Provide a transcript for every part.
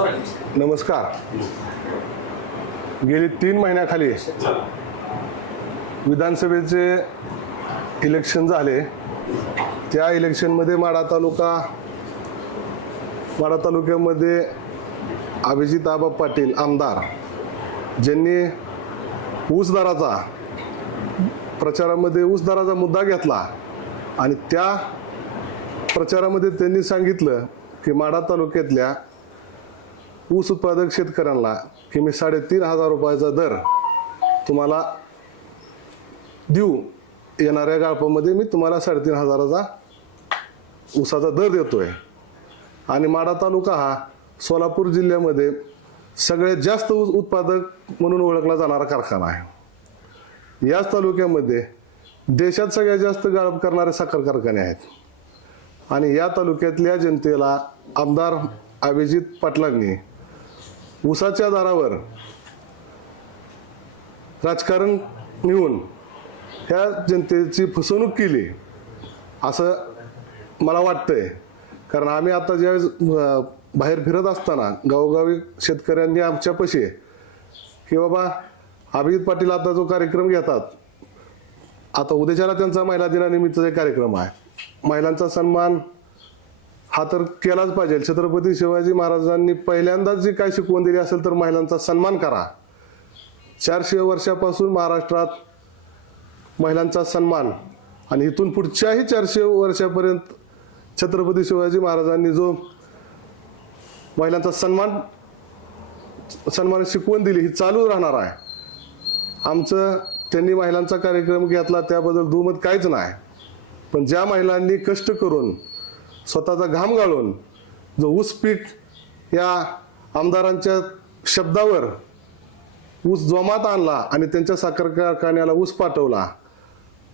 नमस्कार. गेली तीन महिन्याखाली विधानसभेचे इलेक्शन झाले. त्या इलेक्शनमध्ये माढा तालुका माढा तालुक्यामध्ये अभिजित आबा पाटील आमदार ज्यांनी ऊस दराचा प्रचारामध्ये ऊस दराचा मुद्दा घेतला आणि त्या प्रचारामध्ये त्यांनी सांगितलं की माढा तालुक्यातल्या ऊस उत्पादक शेतकऱ्यांना की मी साडेतीन हजार रुपयाचा दर तुम्हाला देऊ येणाऱ्या गाळपामध्ये मी तुम्हाला साडेतीन हजाराचा ऊसाचा दर देतोय. आणि माढा तालुका हा सोलापूर जिल्ह्यामध्ये सगळ्यात जास्त ऊस उत्पादक म्हणून ओळखला जाणारा कारखाना आहे. याच तालुक्यामध्ये देशात सगळ्यात जास्त गाळप करणारे साखर कारखाने आहेत. आणि या तालुक्यातल्या जनतेला आमदार अभिजित पाटलांनी उसाच्या दारावर राजकारण नेऊन ह्या जनतेची फसवणूक केली असं मला वाटतंय. कारण आम्ही आता ज्यावेळेस बाहेर फिरत असताना गावोगावी शेतकऱ्यांनी आमच्यापाशी की बाबा अभिजित पाटील आता जो कार्यक्रम घेतात आता उद्याच्याला त्यांचा महिला दिनानिमित्त एक कार्यक्रम आहे महिलांचा सन्मान हा तर केलाच पाहिजे. छत्रपती शिवाजी महाराजांनी पहिल्यांदाच जी काय शिकवण दिली असेल तर महिलांचा सन्मान करा. चारशे वर्षापासून महाराष्ट्रात महिलांचा सन्मान आणि इथून पुढच्याही चारशे वर्षापर्यंत छत्रपती शिवाजी महाराजांनी जो महिलांचा सन्मान सन्मान शिकवण दिली ही चालू राहणार आहे. आमचं त्यांनी महिलांचा कार्यक्रम घेतला त्याबद्दल दुमत काहीच नाही. पण ज्या महिलांनी कष्ट करून स्वतःचा घाम गाळून जो ऊस पीक या आमदारांच्या शब्दावर ऊस जोमात आणला आणि त्यांच्या साखर कारखान्याला ऊस पाठवला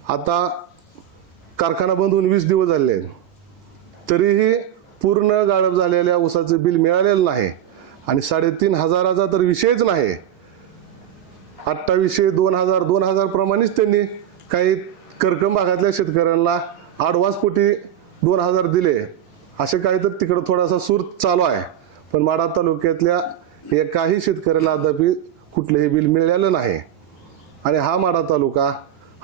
आता कारखाना बंद होऊन वीस दिवस झाले आहेत. तरीही पूर्ण गाळप झालेल्या ऊसाचं बिल मिळालेलं नाही आणि साडेतीन हजाराचा तर विषयच नाही अठ्ठावीसशे दोन हजार दोन हजार प्रमाणेच त्यांनी काही कर्कम भागातल्या शेतकऱ्यांना आडवासपोटी दोन हजार दिले. असे काही तर तिकडं थोडासा सूर चालू आहे. पण माडा तालुक्यातल्या एकाही शेतकऱ्याला अद्यापी कुठलंही बिल मिळालेलं नाही. आणि हा माडा तालुका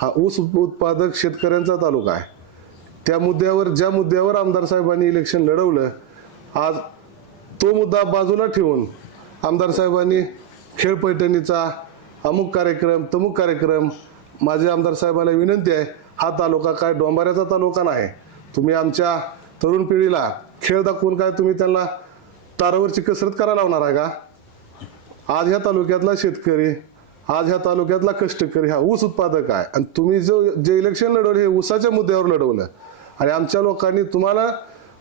हा ऊस उत्पादक शेतकऱ्यांचा तालुका आहे. त्या मुद्द्यावर ज्या मुद्द्यावर आमदार साहेबांनी इलेक्शन लढवलं आज तो मुद्दा बाजूला ठेवून आमदार साहेबांनी खेळ पैठणीचा अमुक कार्यक्रम तमुक कार्यक्रम माझे आमदार साहेबांना विनंती आहे हा तालुका काय डोंबाऱ्याचा तालुका नाही. तुम्ही आमच्या तरुण पिढीला खेळ दाखवून काय तुम्ही त्यांना तारावरची कसरत करायला लावणार आहे का? आज ह्या तालुक्यातला शेतकरी आज ह्या तालुक्यातला कष्टकरी हा ऊस उत्पादक आहे. आणि तुम्ही जो जे इलेक्शन लढवलं हे ऊसाच्या मुद्द्यावर लढवलं. आणि आमच्या लोकांनी तुम्हाला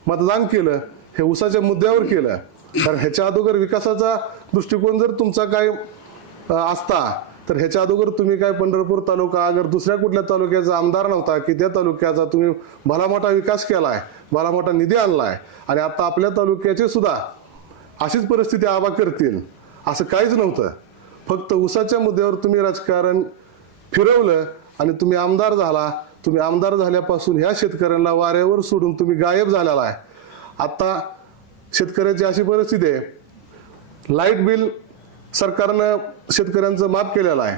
मतदान केलं हे ऊसाच्या मुद्द्यावर केलं. कारण ह्याच्या अगोदर विकासाचा दृष्टिकोन जर तुमचा काय असता तर ह्याच्या अगोदर तुम्ही काय पंढरपूर तालुका अगर दुसऱ्या कुठल्या तालुक्याचा आमदार नव्हता की त्या तालुक्याचा तुम्ही भला मोठा विकास केलाय भला मोठा निधी आणलाय आणि आता आपल्या तालुक्याचे सुद्धा अशीच परिस्थिती आबा करतील असं काहीच नव्हतं. फक्त उसाच्या मुद्द्यावर तुम्ही राजकारण फिरवलं आणि तुम्ही आमदार झाला. तुम्ही आमदार झाल्यापासून ह्या शेतकऱ्यांना वाऱ्यावर सोडून तुम्ही गायब झालेला आहे. आता शेतकऱ्याची अशी परिस्थिती आहे. लाइट बिल सरकारनं शेतकऱ्यांचं माफ केलेलं आहे.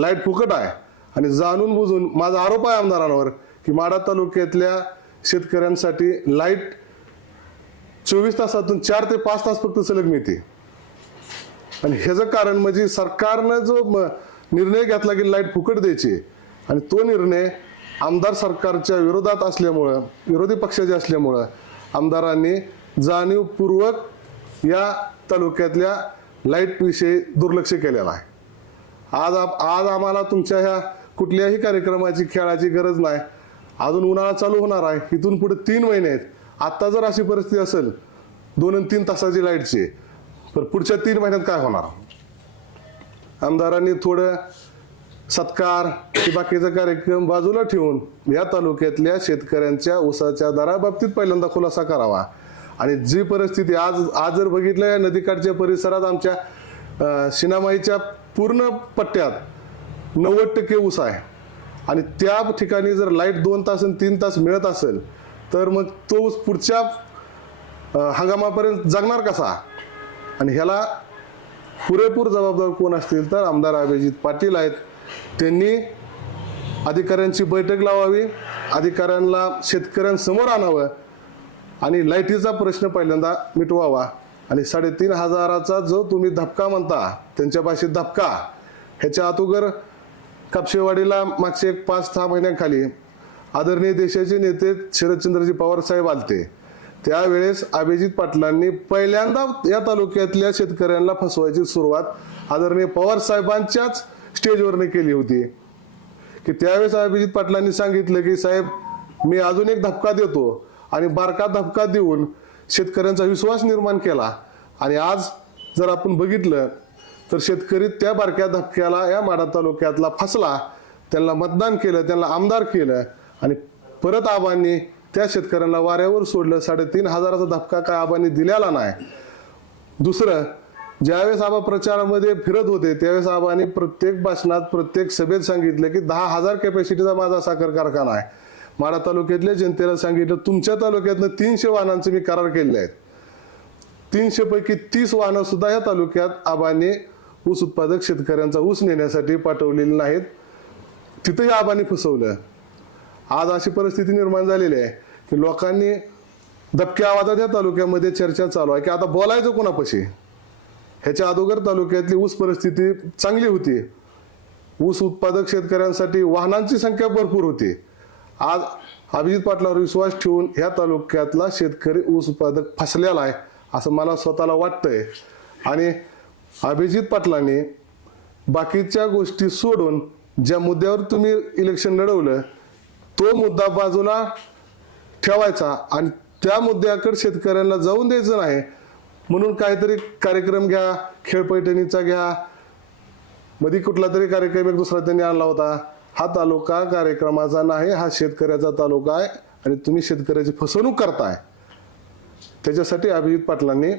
लाइट फुकट आहे. आणि जाणून बुजून माझा आरोप आहे आमदारांवर की माडा तालुक्यातल्या शेतकऱ्यांसाठी लाइट चोवीस तासातून चार ते पाच तास फक्त सलग मिळते. आणि ह्याचं कारण म्हणजे सरकारनं जो म- निर्णय घेतला की लाइट फुकट द्यायची आणि तो निर्णय आमदार सरकारच्या विरोधात असल्यामुळं विरोधी पक्षाचे असल्यामुळं आमदारांनी जाणीवपूर्वक या तालुक्यातल्या लाइट विषयी दुर्लक्ष केलेलं आहे. आज आप आज आम्हाला तुमच्या ह्या कुठल्याही कार्यक्रमाची खेळाची गरज नाही. अजून उन्हाळा चालू होणार आहे. इथून पुढे तीन महिने आहेत. आत्ता जर अशी परिस्थिती असेल दोन आणि तीन तासाची लाईटची. तर पुढच्या तीन महिन्यात काय होणार? आमदारांनी थोडं सत्कार की बाकीचा कार्यक्रम बाजूला ठेवून या तालुक्यातल्या शेतकऱ्यांच्या ऊसाच्या दराबाबतीत पहिल्यांदा खुलासा करावा. आणि जी परिस्थिती आज आज जर बघितलं या नदीकाठच्या परिसरात आमच्या सिनामाईच्या शिनामाईच्या पूर्ण पट्ट्यात नव्वद टक्के ऊस आहे. आणि त्या ठिकाणी जर लाइट दोन तास आणि तीन तास मिळत असेल तर मग तो ऊस पुढच्या हंगामापर्यंत जगणार कसा? आणि ह्याला पुरेपूर जबाबदार कोण असतील? तर आमदार अभिजित पाटील आहेत. त्यांनी अधिकाऱ्यांची बैठक लावावी. अधिकाऱ्यांना शेतकऱ्यांसमोर आणावं. आणि लाईटीचा प्रश्न पहिल्यांदा मिटवावा. आणि साडेतीन हजाराचा जो तुम्ही धपका म्हणता त्यांच्या भाषेत धपका ह्याच्या अतोगर कापशेवाडीला मागचे एक पाच सहा महिन्याखाली आदरणीय देशाचे नेते शरदचंद्रजी पवार साहेब आलते. त्यावेळेस अभिजित पाटलांनी पहिल्यांदा या तालुक्यातल्या शेतकऱ्यांना फसवायची सुरुवात आदरणीय पवार साहेबांच्याच स्टेजवरने केली होती. की त्यावेळेस अभिजित पाटलांनी सांगितलं की साहेब मी अजून एक धक्का देतो. आणि बारका धपका देऊन शेतकऱ्यांचा विश्वास निर्माण केला. आणि आज जर आपण बघितलं तर शेतकरी त्या बारक्या धक्क्याला या माडा तालुक्यातला फसला. त्यांना मतदान केलं त्यांना आमदार केलं. आणि परत आबांनी त्या शेतकऱ्यांना वाऱ्यावर सोडलं. साडेतीन हजाराचा धक्का काय आबांनी दिलेला नाही. दुसरं ज्यावेळेस आबा प्रचारामध्ये फिरत होते त्यावेळेस आबांनी प्रत्येक भाषणात प्रत्येक सभेत सांगितलं की दहा हजार कॅपॅसिटीचा माझा साखर कारखाना आहे. माडा तालुक्यातल्या जनतेला सांगितलं तुमच्या तालुक्यातनं तीनशे वाहनांचे मी करार केलेले आहेत. तीनशे पैकी तीस वाहनं सुद्धा या तालुक्यात आबाने ऊस उत्पादक शेतकऱ्यांचा ऊस नेण्यासाठी पाठवलेली नाहीत. तिथंही आबांनी फसवलं. आज अशी परिस्थिती निर्माण झालेली आहे की लोकांनी दबक्या आवाजात या तालुक्यामध्ये चर्चा चालू आहे की आता बोलायचं कोणापाशी? ह्याच्या अगोदर तालुक्यातली ऊस परिस्थिती चांगली होती. ऊस उत्पादक शेतकऱ्यांसाठी वाहनांची संख्या भरपूर होती. आज अभिजित पाटलावर विश्वास ठेवून ह्या तालुक्यातला शेतकरी ऊस उत्पादक फसलेला आहे असं मला स्वतःला वाटतंय. आणि अभिजित पाटलांनी बाकीच्या गोष्टी सोडून ज्या मुद्द्यावर तुम्ही इलेक्शन लढवलं तो मुद्दा बाजूला ठेवायचा आणि त्या मुद्द्याकडे शेतकऱ्यांना जाऊन द्यायचं नाही. म्हणून काहीतरी कार्यक्रम घ्या खेळपैठणीचा घ्या. मध्ये कुठला तरी कार्यक्रम एक दुसरा त्यांनी आणला होता. हा तालुका कार्यक्रमाचा नाही हा शेतकऱ्याचा तालुका आहे आणि तुम्ही शेतकऱ्याची फसवणूक करताय. त्याच्यासाठी अभिजित पाटलांनी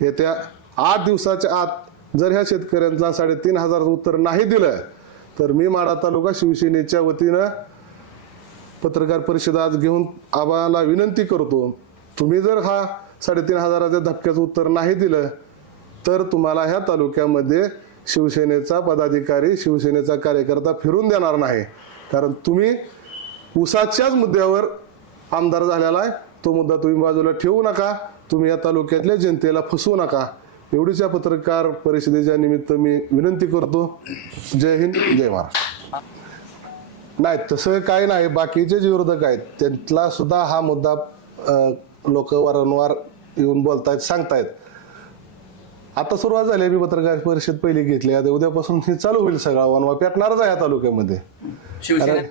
येत्या आठ दिवसाच्या आत जर ह्या शेतकऱ्यांना साडेतीन हजार उत्तर नाही दिलं तर मी माडा तालुका शिवसेनेच्या वतीनं पत्रकार परिषद आज घेऊन आम्हाला विनंती करतो तुम्ही जर हा साडेतीन हजाराच्या धक्क्याचं उत्तर नाही दिलं तर तुम्हाला ह्या तालुक्यामध्ये शिवसेनेचा पदाधिकारी शिवसेनेचा कार्यकर्ता फिरून देणार नाही. कारण तुम्ही उसाच्याच मुद्द्यावर आमदार झालेला आहे. तो मुद्दा तुम्ही बाजूला ठेवू नका. तुम्ही या तालुक्यातल्या जनतेला फसवू नका. एवढीच या पत्रकार परिषदेच्या निमित्त मी विनंती करतो. जय हिंद जय महाराष्ट्र. नाही तसं काही नाही. बाकीचे जे विरोधक आहेत त्यांना सुद्धा हा मुद्दा लोक वारंवार येऊन बोलतायत सांगतायत. आता सुरुवात झाली मी पत्रकार परिषद पहिली घेतली आता उद्यापासून हे चालू होईल सगळा वनवा. पेटणारच आहे या तालुक्यामध्ये. शिवसेना? कारण-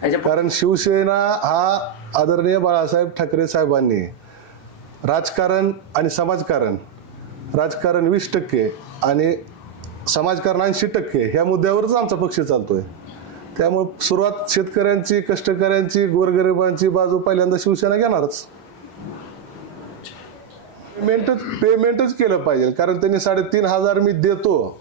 ह्याच्या कारण शिवसेना हा आदरणीय बाळासाहेब ठाकरे साहेबांनी राजकारण आणि समाजकारण राजकारण वीस टक्के आणि समाजकारण ऐंशी टक्के ह्या मुद्द्यावरच आमचा पक्ष चालतोय. त्यामुळे सुरुवात शेतकऱ्यांची कष्टकऱ्यांची गोरगरिबांची बाजू पहिल्यांदा शिवसेना घेणारच. पेमेंटच पेमेंटच केलं पाहिजे. कारण त्यांनी साडेतीन हजार मी देतो.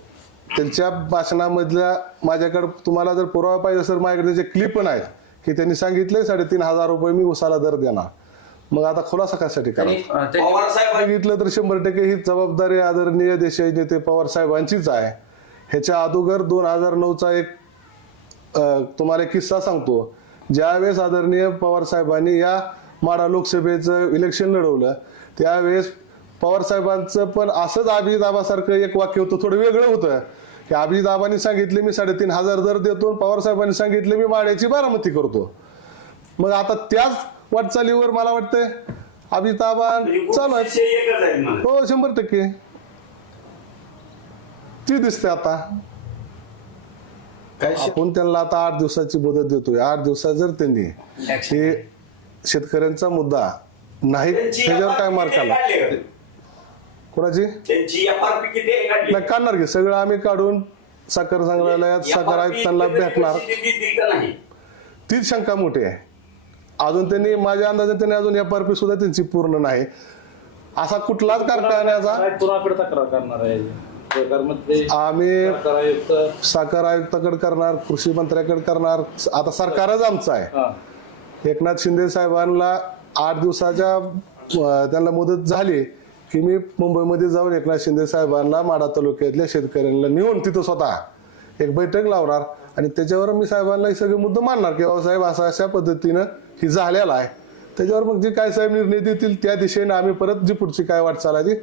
त्यांच्या भाषणामधल्या माझ्याकडे तुम्हाला जर पुरावा पाहिजे असेल माझ्याकडे त्याचे क्लिप पण आहेत की त्यांनी सांगितले साडेतीन हजार रुपये मी उसाला दर देणार. मग आता खुलासा कशासाठी करा पवार साहेब बघितलं तर शंभर टक्के ही जबाबदारी आदरणीय देशाई नेते पवार साहेबांचीच आहे. ह्याच्या अगोदर दोन हजार नऊचा एक तुम्हाला एक किस्सा सांगतो. ज्यावेळेस आदरणीय पवार साहेबांनी या माडा लोकसभेचं इलेक्शन लढवलं त्यावेळेस पवार साहेबांचं पण असंच अभिजित आबासारखं एक वाक्य होतं थोडं वेगळं होतं. की अभिजित आबांनी सांगितले मी साडेतीन हजार दर देतो पवार साहेबांनी सांगितले मी माड्याची बारामती करतो. मग आता त्याच वाटचालीवर मला वाटतंय अभिजित आबा चालू आहेत हो शंभर टक्के. ती दिसते आता. आपण त्यांना आता आठ दिवसाची मुदत देतोय. आठ दिवसात जर त्यांनी. हे शेतकऱ्यांचा मुद्दा नाही त्यांची त्याच्यावर काय मार्क आला? कोणाची? त्यांची एफआरपी किती आहे? काढली. नाही काढणार की. सगळं आम्ही काढून साखर संग्रहालयात साखर आयुक्तांना FRP भेटणार. का नाही. तीच शंका मोठी आहे. अजून त्यांनी माझ्या अंदाजे त्यांनी अजून एफ आर पी सुद्धा त्यांची पूर्ण नाही. असा कुठलाच कारखान्याचा काय पुन्हा तक्रार करणार आहे? सरकारमध्ये आम्ही सरकार आयुक्त साखर आयुक्ताकडे करणार कृषी मंत्र्याकडे करणार. आता सरकारच आमचं आहे. हा. एकनाथ शिंदे साहेबांना आठ दिवसाच्या अं, त्यांना मुदत झाली. की मी मुंबईमध्ये जाऊन एकनाथ शिंदे साहेबांना माडा तालुक्यातल्या शेतकऱ्यांना नेऊन तिथं स्वतः एक बैठक लावणार आणि त्याच्यावर मी साहेबांना हे सगळे मुद्दे मांडणार की साहेब असा अशा पद्धतीनं ही झालेला आहे. त्याच्यावर मग जे काय साहेब निर्णय देतील त्या दिशेने आम्ही परत जी पुढची काय वाटचाल आहे ती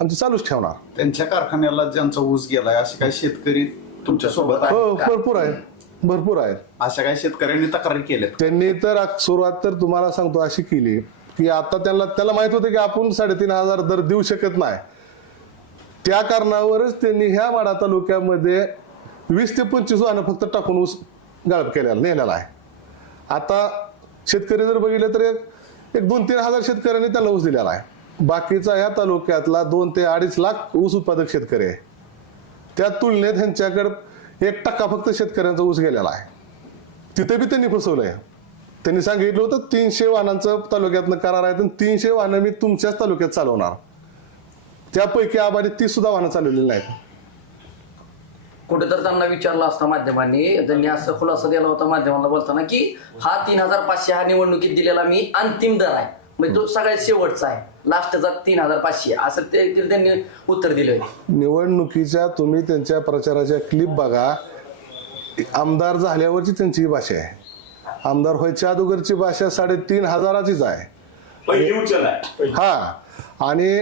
आमची चालूच ठेवणार. त्यांच्या कारखान्याला ज्यांचा ऊस गेलाय असे काही शेतकरी तुमच्यासोबत हो भरपूर आहेत. भरपूर आहेत. अशा काही शेतकऱ्यांनी तक्रारी केल्यात त्यांनी तर सुरुवात तर तुम्हाला सांगतो अशी केली. की आता त्यांना त्याला माहीत होतं की आपण साडेतीन हजार दर देऊ शकत नाही. त्या कारणावरच त्यांनी ह्या माडा तालुक्यामध्ये वीस ते पंचवीस वाहनं फक्त टाकून ऊस गाळप केलेला नेलेला आहे. आता शेतकरी जर बघितलं तर एक एक दोन तीन हजार शेतकऱ्यांनी त्याला ऊस दिलेला आहे. बाकीचा ह्या तालुक्यातला दोन ते अडीच लाख ऊस उत्पादक शेतकरी आहे. त्या तुलनेत ह्यांच्याकडे एक टक्का फक्त शेतकऱ्यांचा ऊस गेलेला आहे. तिथे बी त्यांनी फसवलं आहे त्यांनी सांगितलं होतं तीनशे वाहनांचं तालुक्यातनं करार आहे तर तीनशे वाहनं मी तुमच्याच तालुक्यात चालवणार. त्यापैकी आबाने तीस सुद्धा वाहनं चालवलेली नाहीत. कुठे तर त्यांना विचारलं असता माध्यमांनी त्यांनी असं खुलासा दिला होता माध्यमांना बोलताना की हा तीन हजार पाचशे हा निवडणुकीत दिलेला मी अंतिम दर आहे. म्हणजे तो सगळ्यात शेवटचा आहे. लास्टचा तीन हजार पाचशे. असं ते त्यांनी उत्तर दिले निवडणुकीच्या तुम्ही त्यांच्या प्रचाराच्या क्लिप बघा. आमदार झाल्यावरची त्यांची भाषा आहे. आमदार व्हायच्या अगोदरची भाषा साडेतीन हजाराचीच आहे. हा आणि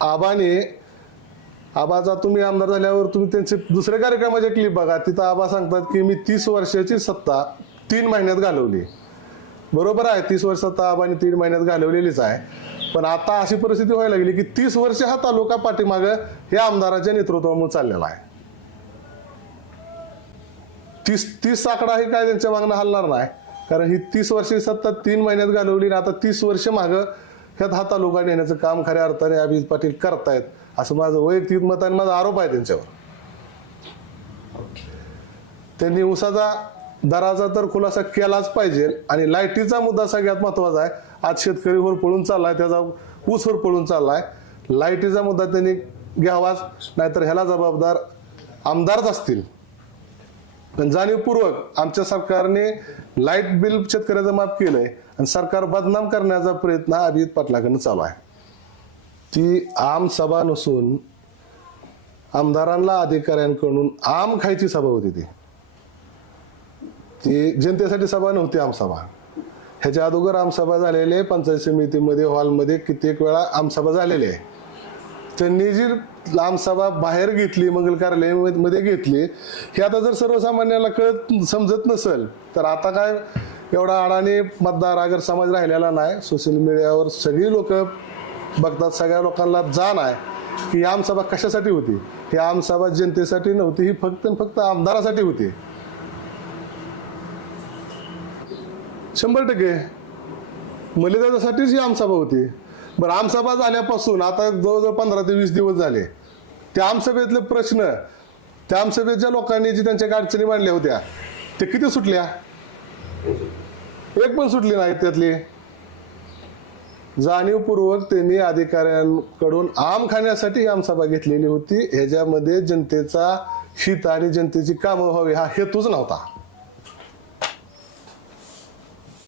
आबाने आबाचा तुम्ही आमदार झाल्यावर तुम्ही त्यांचे दुसऱ्या कार्यक्रमाचे क्लिप बघा तिथं आबा सांगतात की मी तीस वर्षाची सत्ता तीन महिन्यात घालवली. बरोबर आहे तीस वर्ष सत्ता आबाने तीन महिन्यात घालवलेलीच आहे. पण आता अशी परिस्थिती व्हायला लागली की तीस वर्ष हा तालुका पाठीमागं हे आमदाराच्या नेतृत्वामुळे चाललेला आहे. तीस तीस आकडा हे काय त्यांच्या मागणं हलणार नाही. कारण ही तीस वर्षे सत्ता तीन महिन्यात घालवली आणि आता तीस वर्ष मागं ह्यात हा तालुका नेण्याचं काम खऱ्या अर्थाने अभिजित पाटील करतायत. असं माझं वैयक्तिक मत आणि माझा आरोप आहे त्यांच्यावर. त्यांनी उसाचा दराचा तर खुलासा केलाच पाहिजे आणि लाईटीचा मुद्दा सगळ्यात महत्त्वाचा आहे. आज शेतकरी वर पळून चाललाय त्याचा ऊसवर पळून चाललाय. लाईटीचा मुद्दा त्यांनी घ्यावाच नाहीतर ह्याला जबाबदार आमदारच असतील. पण जाणीवपूर्वक आमच्या सरकारने लाइट बिल शेतकऱ्याचं माफ केलंय आणि सरकार बदनाम करण्याचा प्रयत्न हा अभिजित पाटलाकडनं चालू आहे. ती आम सभा नसून आमदारांना अधिकाऱ्यांकडून आम खायची सभा होती ती. ती जनतेसाठी सभा नव्हती आमसभा ह्याच्या अगोदर आमसभा झालेले पंचायत समितीमध्ये हॉलमध्ये कित्येक वेळा आमसभा झालेली आहे. त्यांनी जी आमसभा बाहेर घेतली मंगल कार्यालयामध्ये घेतली. हे आता जर सर्वसामान्याला कळत समजत नसेल तर आता काय एवढा अडाणी मतदार अगर समाज राहिलेला नाही सोशल मीडियावर सगळी लोक बघतात सगळ्या लोकांना जाण आहे की ही आमसभा कशासाठी होती? ही आमसभा जनतेसाठी नव्हती ही फक्त फक्त आमदारासाठी होती. शंभर टक्के. मलिदासाठीच ही आमसभा होती. बरं आमसभा झाल्यापासून आता जवळजवळ पंधरा ते वीस दिवस झाले. त्या आमसभेतले प्रश्न त्या आमसभेच्या लोकांनी जी त्यांच्या अडचणी मांडल्या होत्या ते किती सुटल्या? एक पण सुटली नाही त्यातली. जाणीवपूर्वक त्यांनी अधिकाऱ्यांकडून आम खाण्यासाठी आमसभा घेतलेली होती. ह्याच्यामध्ये जनतेचा हित आणि जनतेची कामं व्हावी हा हेतूच नव्हता.